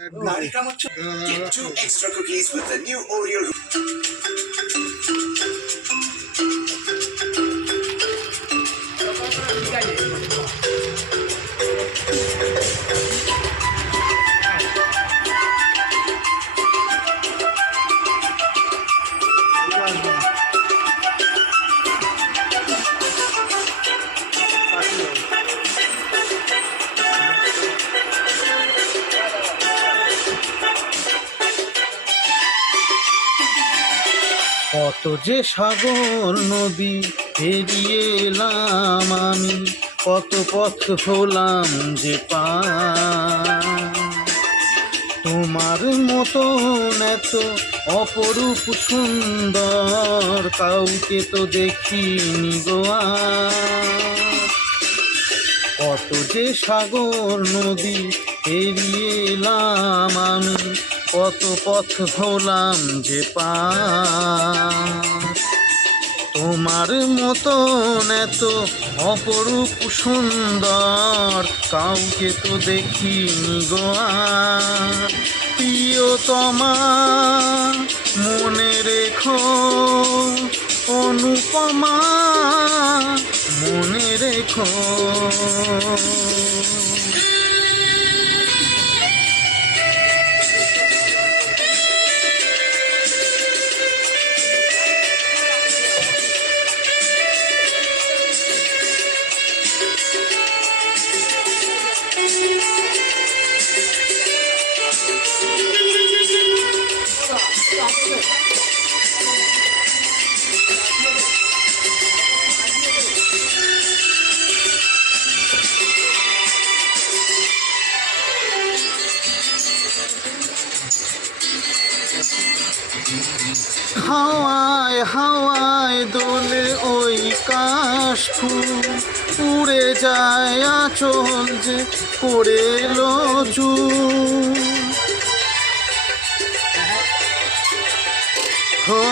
Uh, Get two extra cookies with the new Oreo. কত যে সাগর নদী পেরিয়ে এলাম আমি, কত পথ হলাম যে পা তোমার মতন এত অপরূপ সুন্দর, কাউকে তো দেখিনি গোয়া কত যে সাগর নদী পেরিয়ে এলাম আমি, কত পথ হলাম যে পা তোমার মতন এত অপরূপ সুন্দর, কাউকে তো দেখিনি গোয়া প্রিয়তমা, মনে রেখো, অনুপমা, মনে রেখো। হাওয়ায় হাওয়ায় দোলে ওই কাশ ফুল উড়ে যায় আচল যে করে চুল। হো,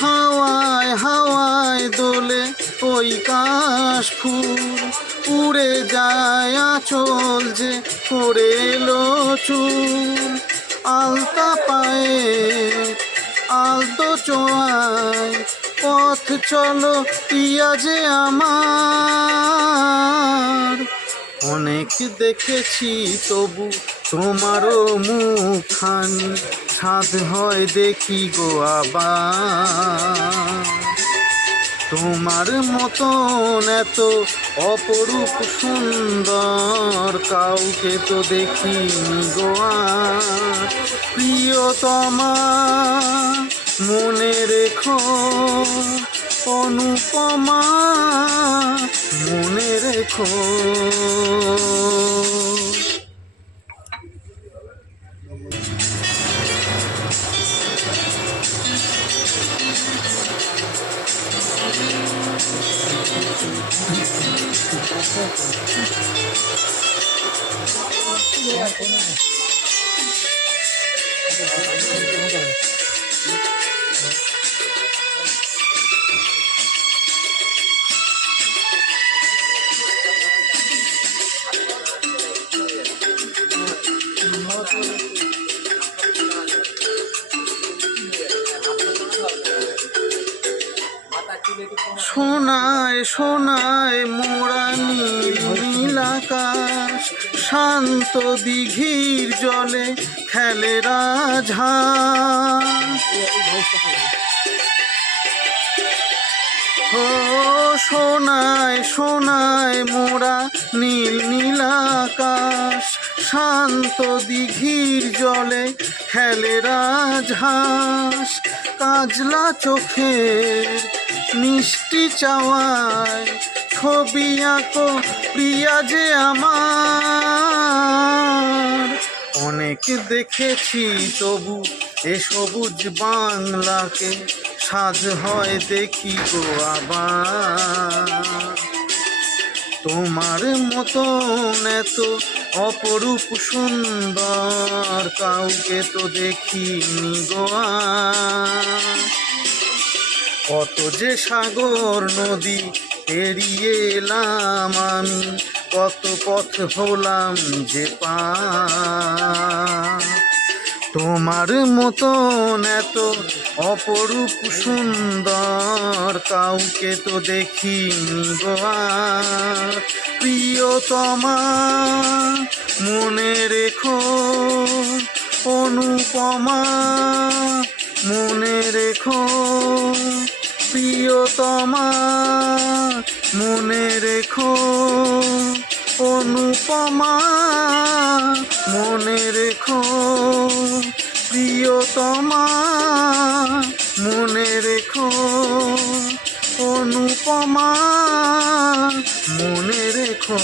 হাওয়ায় হাওয়ায় দোলে ওই কাশ ফুল। উড়ে যায় আচল যে করে চুল। আলতা পায়ে, আলতো চোয়ায় পথ চলো ইয়া যে আমার। অনেক দেখেছি তবু তোমারও মুখখানি। সাধ হয় দেখি গো আবার। তোমার মতন এত অপরূপ সুন্দর কাউকে তো দেখিনি গোয়া প্রিয়তমা, মনে রেখো, অনুপমা, মনে রেখো। Thank you. সোনায় সোনায় মোরা নীল নীল আকাশ, শান্ত দিঘির জলে খেলে রাজহাঁস। ও সোনায় সোনায় মোরা নীল নীল আকাশ, শান্ত দিঘির জলে খেলে রাজহাঁস। কাজলা চোখের মিষ্টি চাওয়ায় ছবি আঁকো, প্রিয়া যে আমার। অনেক দেখেছি, তবু এ সবুজ বাংলাকে সাজ হয় দেখি গো আবার। তোমার মতন এত অপরূপ সুন্দর, কাউকে তো দেখিনি গোয়া কত যে সাগর নদী পেরিয়ে এলাম আমি, কত পথ হলাম যে পা তোমার মতন এত অপরূপ সুন্দর কাউকে তো দেখিনি গো আর। প্রিয়তমা, মনে রেখো, অনুপমা, মনে রেখো প্রিয়তমা মনে রেখো অনুপমা মনে রেখো প্রিয়তমা মনে রেখো অনুপমা মনে রেখো